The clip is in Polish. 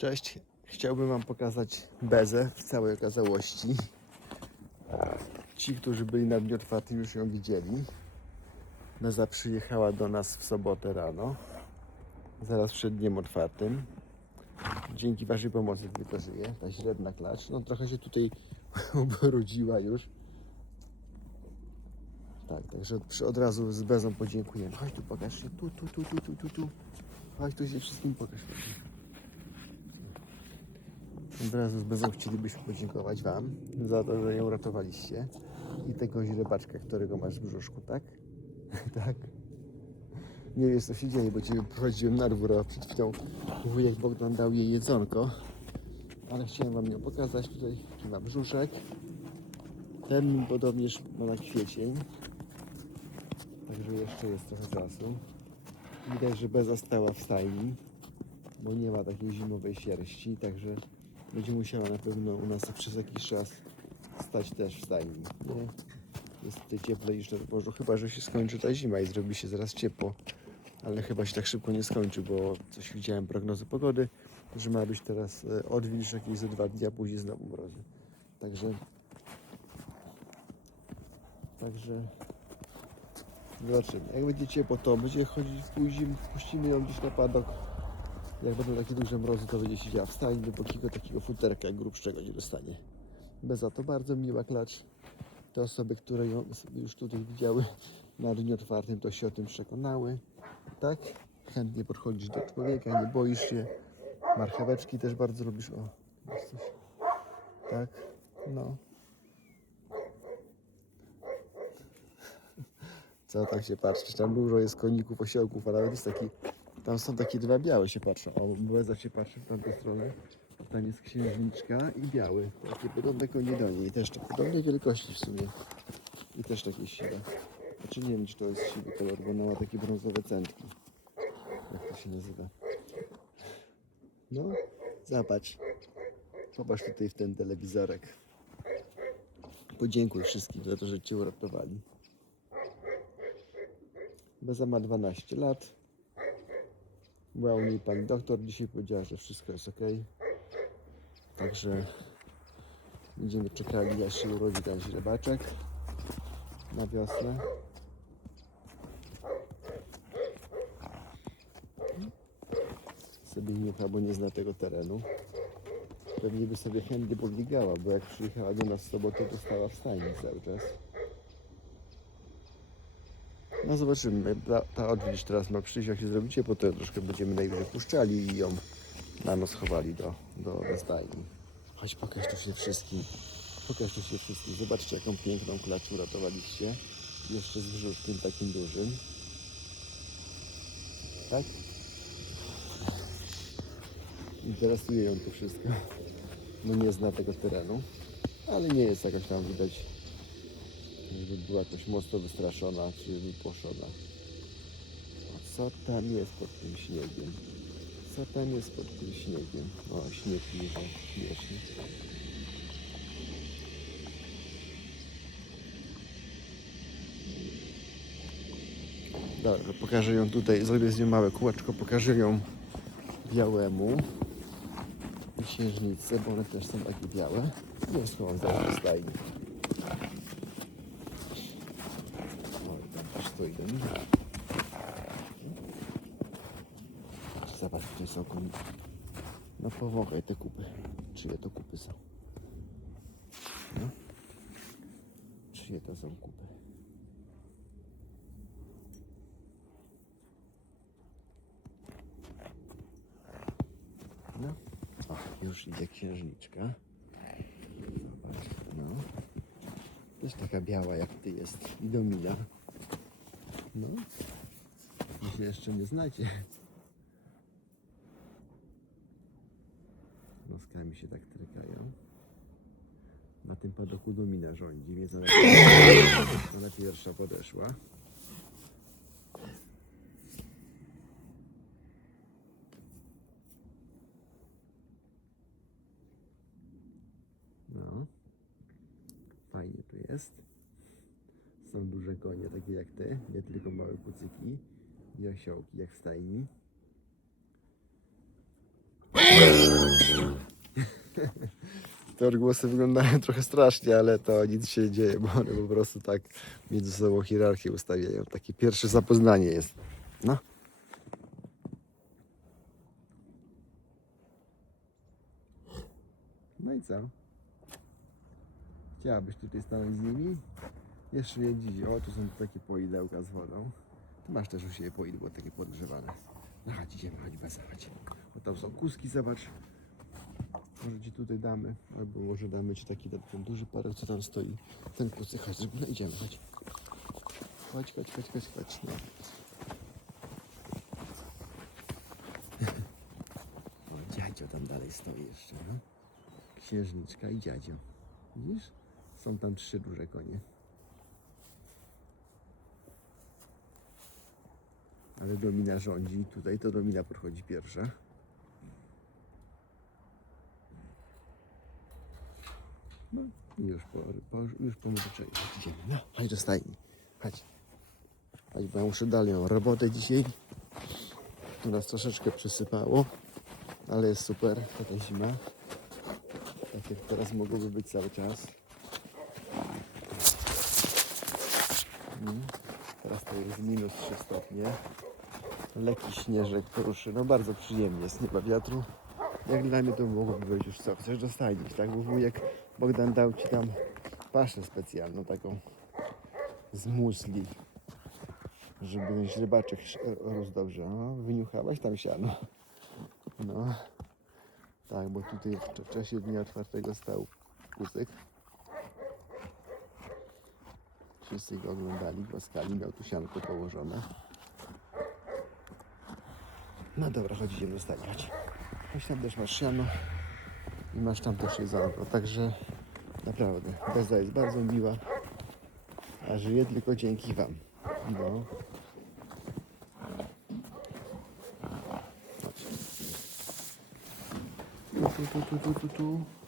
Cześć, chciałbym Wam pokazać bezę w całej okazałości. Ci, którzy byli na dniu otwartym już ją widzieli. Beza przyjechała do nas w sobotę rano, zaraz przed dniem otwartym. Dzięki Waszej pomocy tylko ta średna klacz. No trochę się tutaj ubrudziła już. Tak, także przy, od razu z bezą podziękujemy. Chodź tu, pokaż się. Tu, tu, tu, tu, tu, tu. Chodź tu się wszystkim pokaż. Od razu z bezą chcielibyśmy podziękować Wam za to, że ją ratowaliście. I tego źrebaczka, którego masz w brzuszku, tak? tak. Nie wiesz co się dzieje, bo Cię prowadziłem na dwór, a przed chwilą wujek Bogdan dał jej jedzonko. Ale chciałem Wam ją pokazać tutaj, tu ma brzuszek. Ten podobnież ma na kwiecień. Także jeszcze jest trochę czasu. Widać, że Beza stała w stajni, bo nie ma takiej zimowej sierści, także będzie musiała na pewno u nas przez jakiś czas stać też w stajni. Nie? Jest tutaj cieplej niż na dworzu, chyba że się skończy ta zima i zrobi się zaraz ciepło. Ale chyba się tak szybko nie skończy, bo coś widziałem prognozy pogody, że ma być teraz e, odwilż jakieś ze dwa dni, a później znowu mrozy. Także Także zobaczymy. Jak będzie ciepło, to będzie chodzić później, puścimy ją gdzieś na padok. Jak będą takie duże mrozy, to będzie siedziała w stajni, dopóki go takiego futerka grubszego nie dostanie. Bez za to bardzo miła klacz. Te osoby, które ją już tutaj widziały na dniu otwartym, to się o tym przekonały. Tak? Chętnie podchodzisz do człowieka, nie boisz się. Marcheweczki też bardzo lubisz. O, jest coś. Tak? No. Co tak się patrzysz? Tam dużo jest koników, osiołków, a nawet jest taki. Tam są takie dwa białe się patrzą. O, Beza się patrzy w tamtą stronę. Tam jest księżniczka i biały. Takie podobne konie do niej. Też tak podobnej wielkości w sumie. I też takie siwe. Znaczy nie wiem, czy to jest siwy kolor, bo ona ma takie brązowe centki. Jak to się nazywa? No, zobacz. Popatrz tutaj w ten telewizorek. Podziękuj wszystkim za to, że Cię uratowali. Beza ma 12 lat. Była u niej pani doktor. Dzisiaj powiedziała, że wszystko jest ok. Także będziemy czekali, aż się urodzi ten źrebaczek na wiosnę. Sobie niucha, bo nie zna tego terenu. Pewnie by sobie chętnie podbiegała, bo jak przyjechała do nas w sobotę, to stała w stajni cały czas. No zobaczymy. Ta, ta odwiedź teraz ma przyjść, jak się zrobicie, potem troszkę będziemy najwyżej puszczali i ją na noc chowali do, do, stajni. Chodź pokaż tu się wszystkim. Pokaż tu się wszystkim. Zobaczcie jaką piękną klacz uratowaliście. Jeszcze z brzuszkiem takim dużym. Tak? Interesuje ją to wszystko. No nie zna tego terenu. Ale nie jest jakaś tam widać żeby była jakoś mocno wystraszona, czy wypłoszona. A co tam jest pod tym śniegiem? Co tam jest pod tym śniegiem? O, śnieg mi tak śmieszny. Dobra, pokażę ją tutaj, zrobię z nią małe kółeczko, pokażę ją białemu i księżnicy, bo one też są takie białe. Nie schowam zaraz stajni. Oj, stoi Dominik. Zobacz, tutaj są koniki. No powąchaj te kupy. Czyje to kupy są? No? Czyje to są kupy? No. O, już idzie księżniczka. Zobacz, no. Też taka biała jak ty jest. I domina. No. Się jeszcze nie znacie. Noskami się tak trykają. Na tym padoku domina rządzi, więc ona, ona pierwsza podeszła. No. Fajnie tu jest. Są duże konie, takie jak ty, nie tylko małe kucyki i osiołki, jak w stajni. Te odgłosy wyglądają trochę strasznie, ale to nic się nie dzieje, bo one po prostu tak między sobą hierarchię ustawiają. Takie pierwsze zapoznanie jest. No. No i co? Chciałabyś tutaj stanąć z nimi? Jeszcze je dziś. O, tu są takie poidełka z wodą. Tu masz też u siebie poidło takie podgrzewane. No chodź, idziemy, chodź, bez chodź. O, tam są kuski, zobacz. Może ci tutaj damy, albo może damy ci taki ten, duży parek, co tam stoi. Ten kusy, chodź, no idziemy, chodź. Chodź, chodź, chodź, chodź, chodź. No. O, dziadzio tam dalej stoi jeszcze, no. Księżniczka i dziadzio. Widzisz? Są tam trzy duże konie. Ale Domina rządzi. Tutaj to Domina podchodzi pierwsza. No i już po, po, już po muzyczeniu. Idziemy. No, chodź do stajni. Chodź. Chodź, bo ja muszę dalej. Mam robotę dzisiaj. Tu nas troszeczkę przysypało, ale jest super. Taka zima. Tak jak teraz mogłoby być cały czas. Mm. Teraz to jest minus 3 stopnie. Lekki śnieżek poruszy. No bardzo przyjemnie jest, nie ma wiatru. Jak dla mnie to mogłoby być już co, chcesz dostajnić, tak? Bo wujek Bogdan dał ci tam paszę specjalną, taką z musli, żeby sz- rósł dobrze. No, wyniuchałaś tam siano. No, tak, bo tutaj w cza- czasie dnia otwartego stał kusek. Wszyscy go oglądali, głaskali, miał tu sianko położone. No dobra, chodź, idziemy chodź. Chodź tam też masz siano i masz tam też jedzonko, także naprawdę Beza jest bardzo miła, a żyje tylko dzięki Wam. No. Tu, tu, tu, tu, tu, tu.